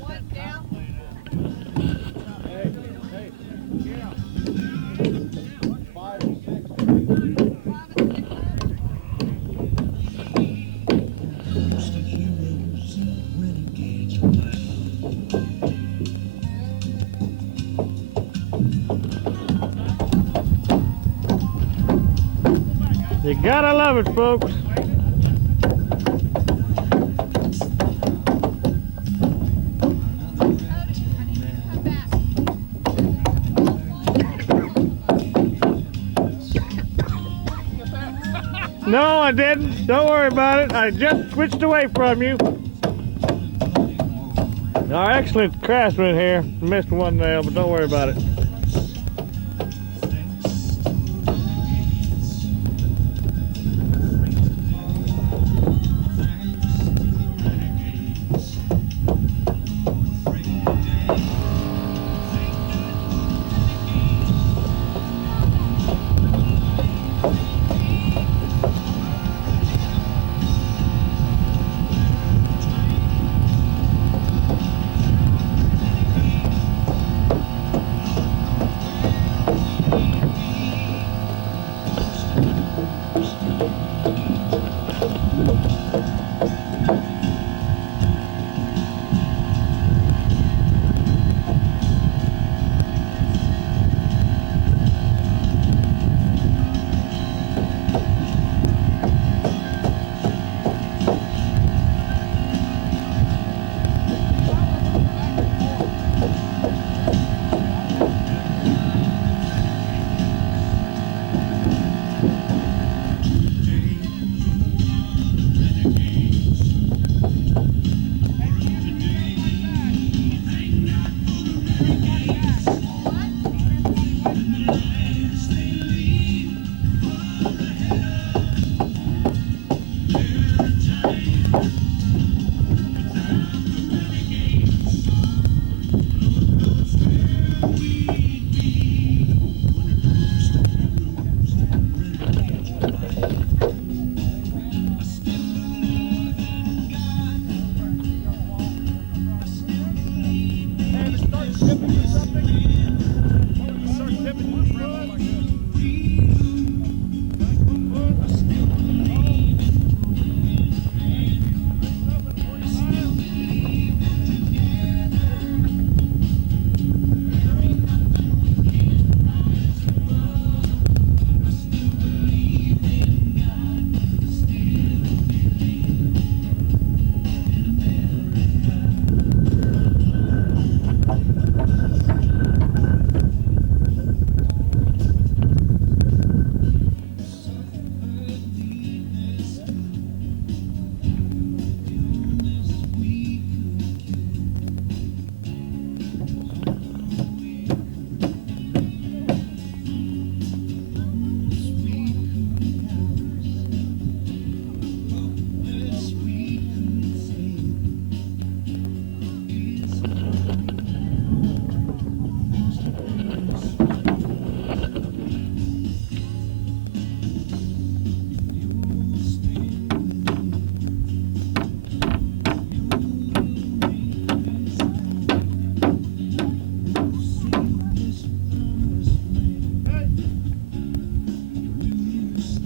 One down. Hey, yeah. 5 or 6. You gotta love it, folks. No, I didn't. Don't worry about it. I just switched away from you. Our excellent craftsman here missed one nail, but don't worry about it.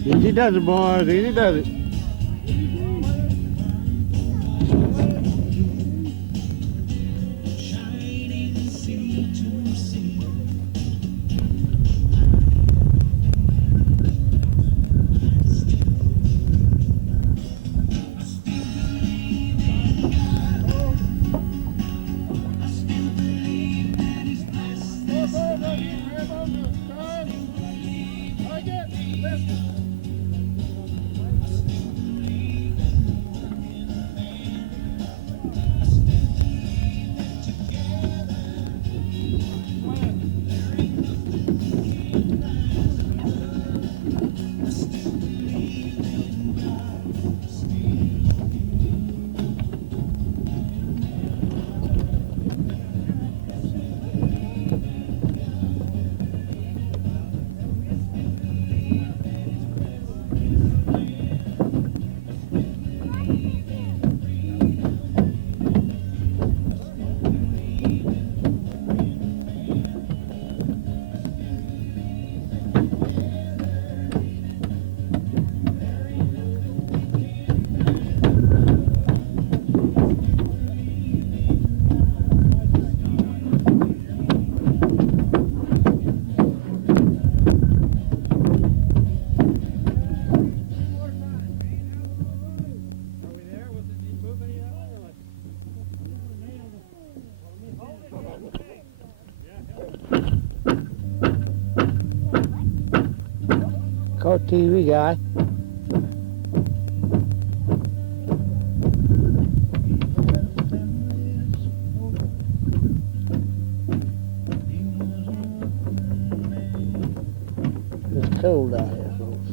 Easy does it, boys. Easy does it. Caught TV guy. It's cold out here, folks.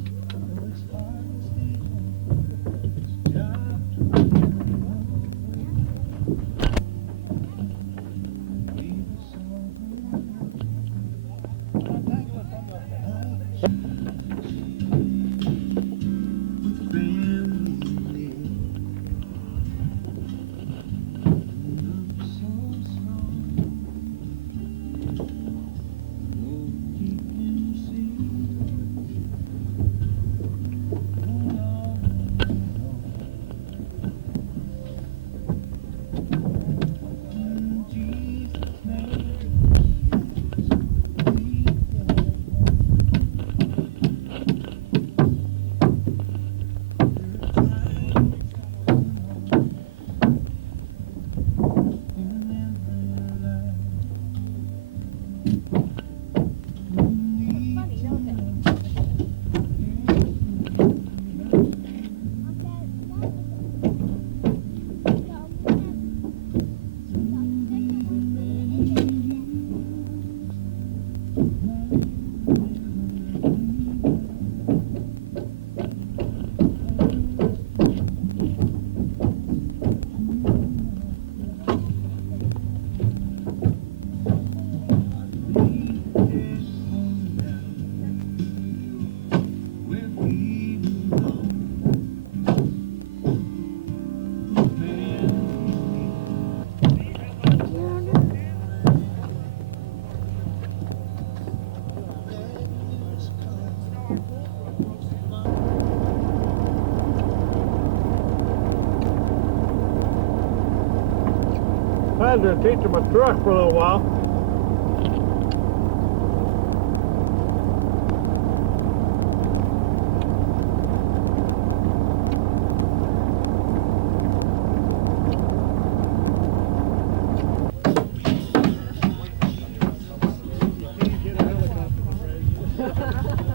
I had to teach him a truck for a little while.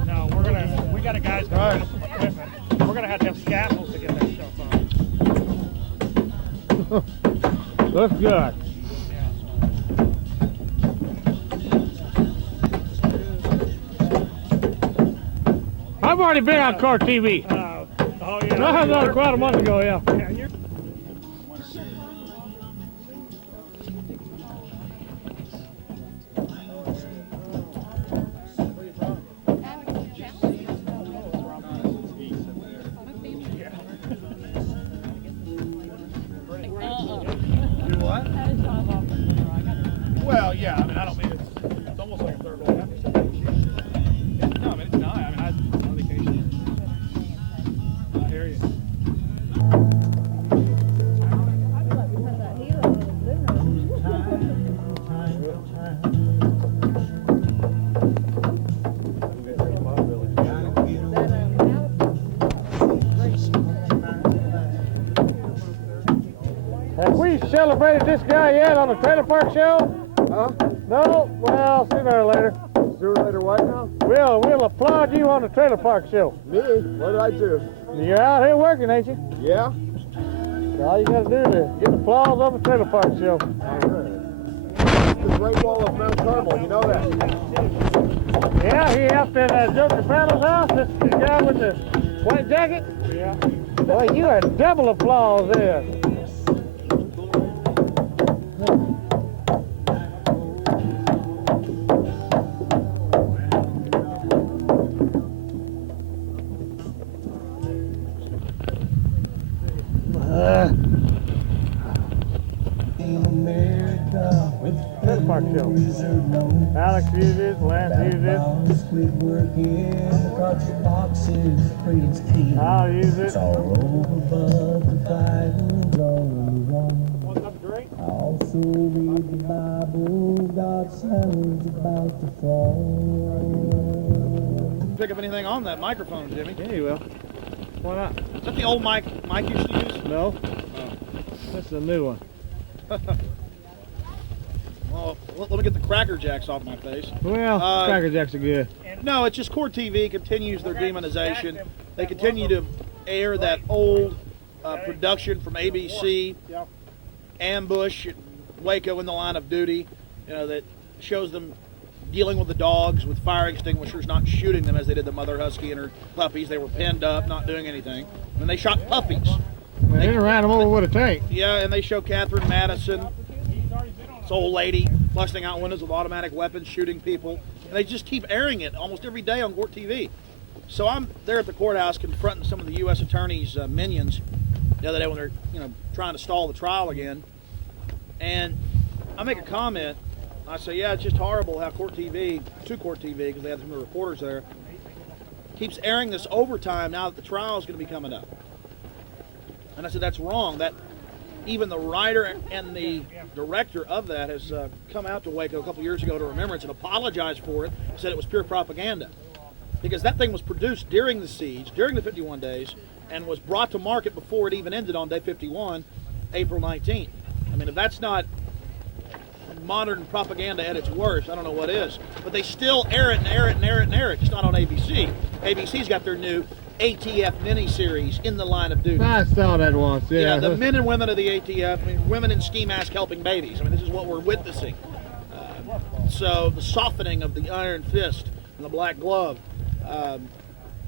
No, we got a guy's going to equipment. We're going to have scaffolds to get that stuff on. Looks good. I've already been on car TV. Oh yeah. No, I was quite a month ago, yeah. Well, yeah, I mean, I don't mean it's almost like a third world. No, I mean, it's not. I mean, I was on vacation. celebrated this guy yet on the trailer park show? Huh? No? Well, sooner or later. Sooner or later what now? We'll applaud you on the trailer park show. Me? What did I do? You're out here working, ain't you? Yeah? All you gotta do is get the applause on the trailer park show. All right. The Great Wall of Mount Carmel, you know that? Yeah, he helped in Joe Soprano's house. This is the guy with the white jacket? Yeah. Boy, you had double applause there. Trailer park show. Alex uses, Lance uses. I'll use it. Also read the Bible, God's hand is about to fall. Pick up anything on that microphone, Jimmy? Yeah, you will. Why not? Is that the old mic Mike used to use? No. This is a new one. Well, let me get the Cracker Jacks off my face. Well, Cracker Jacks are good. No, it's just Court TV continues their demonization. They continue to air that old production from ABC, Ambush, Waco in the Line of Duty, that shows them dealing with the dogs with fire extinguishers, not shooting them as they did the mother husky and her puppies. They were pinned up, not doing anything. And they shot puppies. They ran them over with a tank. Yeah, and they show Catherine Madison, this old lady, busting out windows with automatic weapons, shooting people. And they just keep airing it almost every day on Court TV. So I'm there at the courthouse confronting some of the U.S. Attorney's minions the other day when they're, trying to stall the trial again. And I make a comment. I say, yeah, it's just horrible how Court TV, because they had some of the reporters there, keeps airing this overtime now that the trial is going to be coming up. And I said, that's wrong. That even the writer and the director of that has come out to Waco a couple years ago to Remembrance and apologized for it, said it was pure propaganda. Because that thing was produced during the siege, during the 51 days, and was brought to market before it even ended on day 51, April 19th. I mean, if that's not modern propaganda at its worst, I don't know what is. But they still air it and air it and air it and air it. It's not on ABC. ABC's got their new ATF miniseries, In the Line of Duty. I saw that once, yeah. Yeah, the men and women of the ATF, women in ski masks helping babies. This is what we're witnessing. So the softening of the iron fist and the black glove.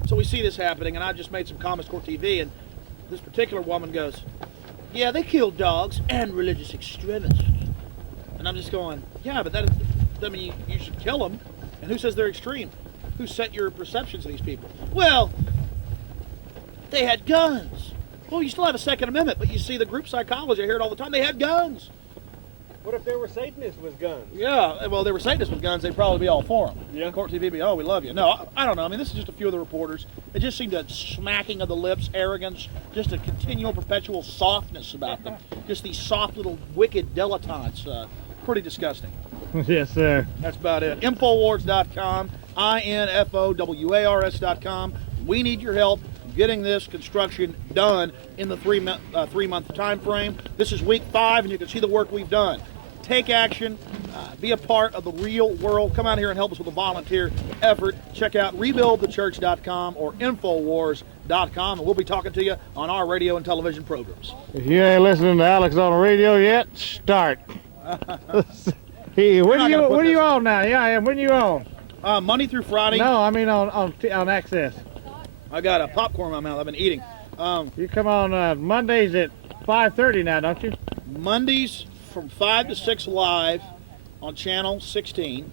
So we see this happening, and I just made some comments to Court TV, and this particular woman goes, yeah, they kill dogs and religious extremists. And I'm just going, yeah, but that doesn't mean you should kill them. And who says they're extreme? Who set your perceptions of these people? Well, they had guns. Well, you still have a Second Amendment, but you see the group psychology, I hear it all the time, they had guns. What if there were Satanists with guns? Yeah, well, they were Satanists with guns, they'd probably be all for them. Yeah. Court TV would be, oh, we love you. No, I don't know. This is just a few of the reporters. It just seemed a smacking of the lips, arrogance, just a continual, perpetual softness about them. Just these soft little wicked dilettantes. Pretty disgusting. Yes, sir. That's about it. Infowars.com, INFOWARS.com. We need your help getting this construction done in the three-month time frame. This is week 5, and you can see the work we've done. Take action. Be a part of the real world. Come out here and help us with a volunteer effort. Check out rebuildthechurch.com or Infowars.com, and we'll be talking to you on our radio and television programs. If you ain't listening to Alex on the radio yet, start. Hey, when are you on now? Yeah, I am. When are you on? Monday through Friday. No, I mean on Access. I got a popcorn in my mouth. I've been eating. You come on Mondays at 5:30 now, don't you? Mondays from 5 to 6 live on channel 16,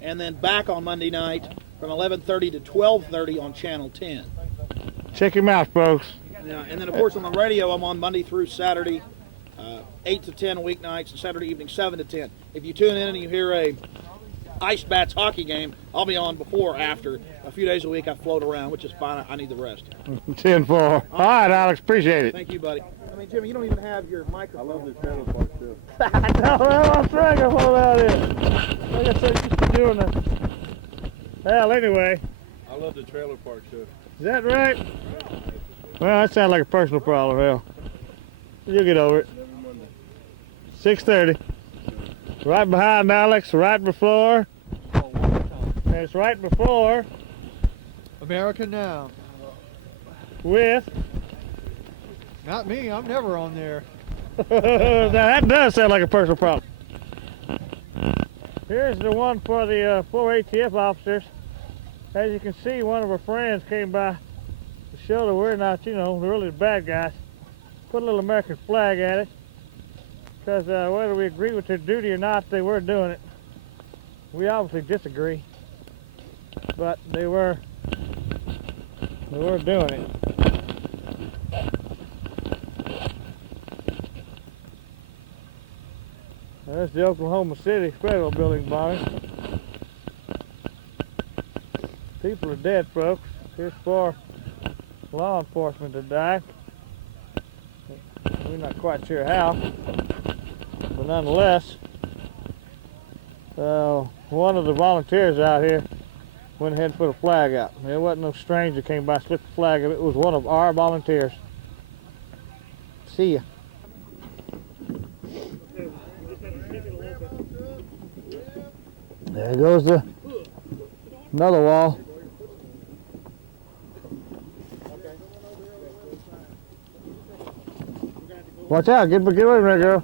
and then back on Monday night from 11:30 to 12:30 on channel 10. Check your mouth, folks. Yeah, and then of course on the radio I'm on Monday through Saturday, 8 to 10 weeknights, and Saturday evening 7 to 10. If you tune in and you hear a Ice Bats hockey game, I'll be on before or after. A few days a week I float around, which is fine. I need the rest. 10-4. All right, Alex, appreciate it. Thank you, buddy. Jimmy, you don't even have your microphone. I love the trailer park too. No, well, I'm trying to hold out here. Like I said, you used to doing that. Well, anyway. I love the trailer park show. Is that right? Well, that sounds like a personal problem, hell. You'll get over it. 6:30. Right behind Alex, right before. And it's right before America Now. with. Not me, I'm never on there. Now that does sound like a personal problem. Here's the one for the 4 ATF officers. As you can see, one of our friends came by to show that we're not, you know, really the bad guys. Put a little American flag at it. Because whether we agree with their duty or not, they were doing it. We obviously disagree. But they were doing it. There's the Oklahoma City Federal Building bombing. People are dead, folks. Here's for law enforcement to die. We're not quite sure how, but nonetheless, one of the volunteers out here went ahead and put a flag out. There wasn't no stranger came by and slipped the flag. It was one of our volunteers. See ya. There goes another wall. Watch out, get away from there, girl.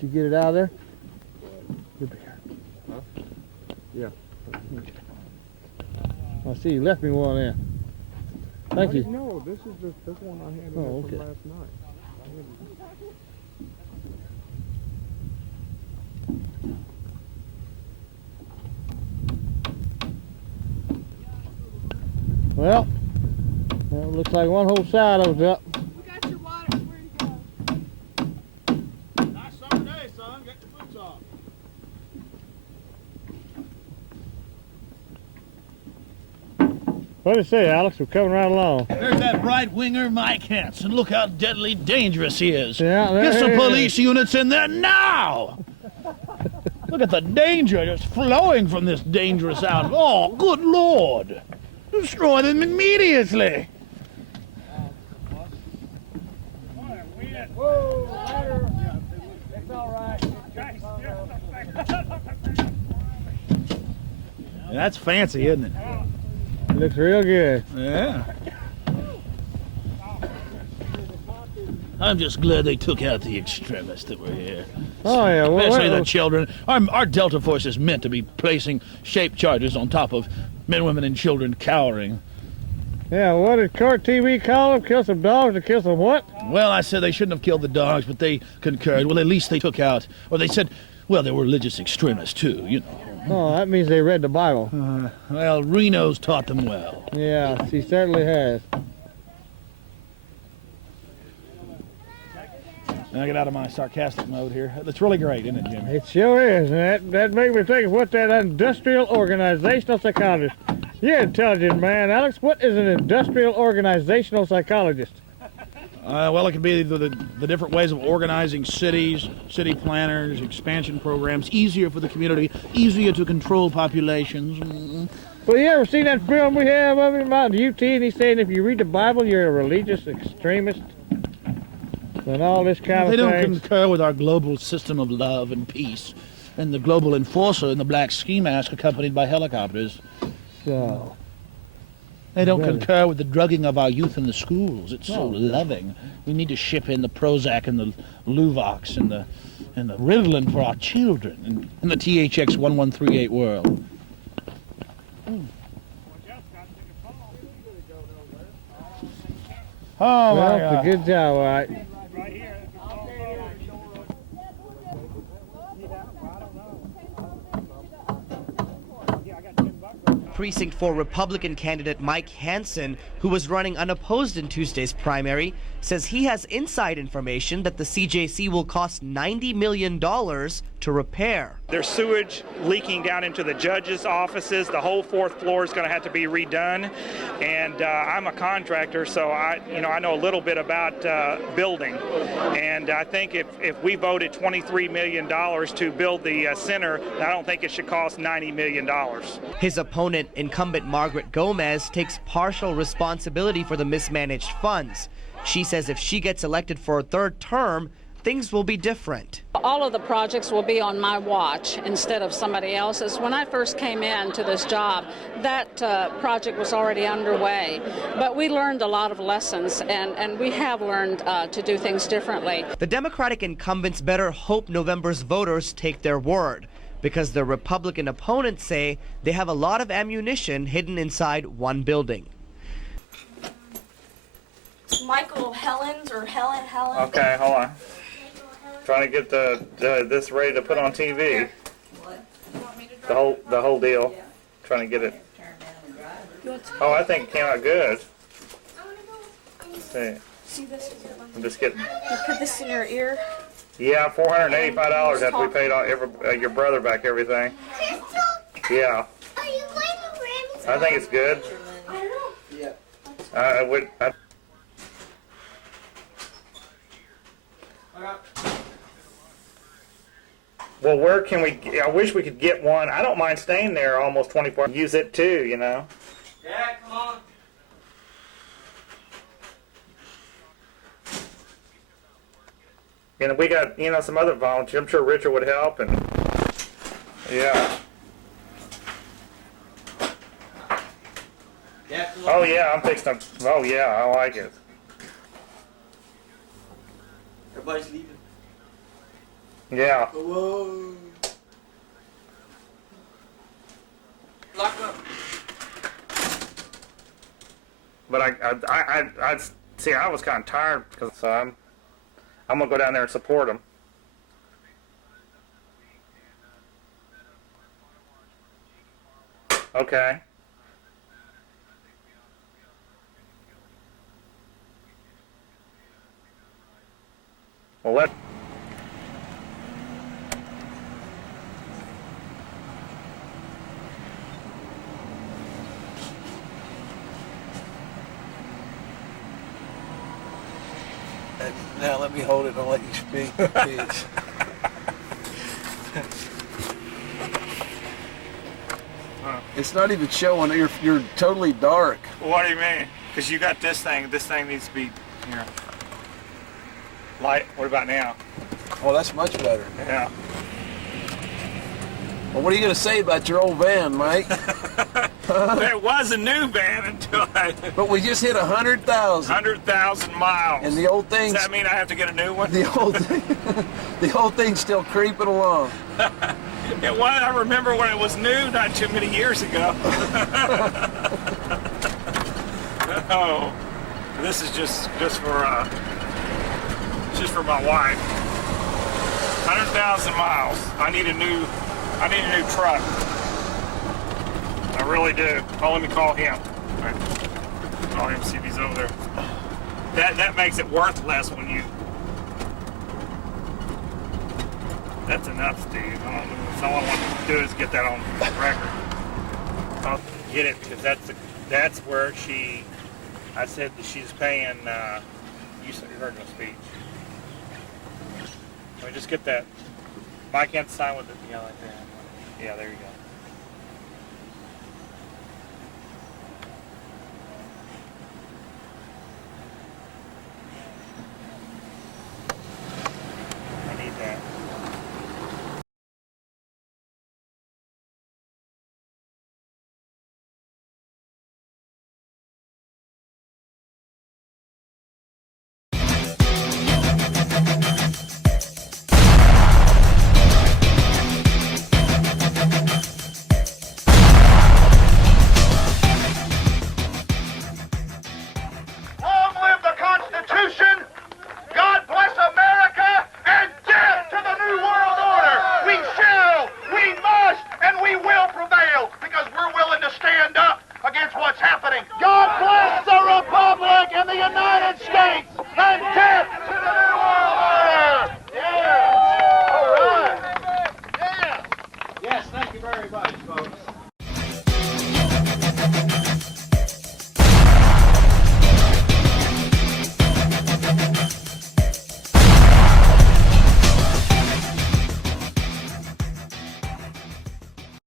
Did you get it out of there? Good bear. Huh? Yeah. I see you left me one in. Thank you. No, this is this one I had Oh, okay. from last night. Well, it looks like one whole side of it's up. We got your water. Where you go? Nice summer day, son. Get your boots off. What did it say, Alex? We're coming right along. There's that right-winger Mike Hanson. Look how deadly dangerous he is. Yeah, Get some there- police units in there now! Look at the danger just flowing from this dangerous outfit. Oh, good Lord! Destroy them immediately! Whoa, ladder. It's all right. That's fancy, isn't it? Looks real good. Yeah. I'm just glad they took out the extremists that were here. Oh, yeah. Especially the children. Our Delta Force is meant to be placing shape charges on top of men, women, and children cowering. Yeah, what did Court TV call them? Kill some dogs or kill some what? Well, I said they shouldn't have killed the dogs, but they concurred. Well, at least they took out, or they said, well, they were religious extremists too, you know. Oh, that means they read the Bible. Well, Reno's taught them well. Yeah, she certainly has. Now get out of my sarcastic mode here. That's really great, isn't it, Jim? It sure is. And that made me think of what that industrial organizational psychologist. You're an intelligent man, Alex. What is an industrial organizational psychologist? Well, it could be the different ways of organizing cities, city planners, expansion programs, easier for the community, easier to control populations. Well, you ever seen that film we have of him out in UT, and he's saying if you read the Bible, you're a religious extremist? And all this kind They of don't things. concur with our global system of love and peace, and the global enforcer in the black ski mask accompanied by helicopters. So, They don't Really? concur with the drugging of our youth in the schools. It's so loving. We need to ship in the Prozac and the Luvox and the Ritalin for our children in the THX 1138 world. Oh, well, my it's a God. good job, all right. precinct for Republican candidate Mike Hanson, who was running unopposed in Tuesday's primary, says he has inside information that the CJC will cost $90 million to repair. There's sewage leaking down into the judges' offices. The whole 4th floor is going to have to be redone. And I'm a contractor, so I know a little bit about building. And I think if we voted $23 million to build the center, I don't think it should cost $90 million. His opponent, incumbent Margaret Gomez, takes partial responsibility for the mismanaged funds. She says if she gets elected for a 3rd term, things will be different. All of the projects will be on my watch instead of somebody else's. When I first came into this job, that project was already underway. But we learned a lot of lessons, and we have learned to do things differently. The Democratic incumbents better hope November's voters take their word, because the Republican opponents say they have a lot of ammunition hidden inside one building. Michael Helens or Helen. Okay, hold on. Trying to get this ready to put on TV. The whole deal. Trying to get it. Oh, I think it came out good. See. See this? I'm just kidding. You put this in your ear. Yeah, $485 after we paid all your brother back everything. Yeah. I think it's good. I don't know. Yeah. I would. Well, where can we? I wish we could get one. I don't mind staying there almost 24 hours. Use it too, you know. Yeah, come on. And we got, some other volunteers. I'm sure Richard would help, and yeah. Oh yeah, I'm fixing to. Oh yeah, I like it. Everybody's leaving. Yeah. Whoa. Lock up. But I see. I was kind of tired because I'm gonna go down there and support them. Okay. Well, let. Now let me hold it and I'll let you speak, please. It's not even showing. You're totally dark. What do you mean? Because you got this thing. This thing needs to be here. Light. What about now? Oh, that's much better. Yeah. Well, what are you going to say about your old van, Mike? It was a new van until I... But we just hit 100,000. 100,000 miles. And the old thing... Does that mean I have to get a new one? The old thing's still creeping along. It was. I remember when it was new, not too many years ago. Oh, this is just for my wife. 100,000 miles. I need a new truck. I really do. Oh, let me call him. All right. Call him, see if he's over there. That makes it worth less when you. That's enough, Steve. All I want to do is get that on record. I'll get it because that's where she. I said that she's paying. You heard my speech. Let me just get that. Mike can't sign with it, like that.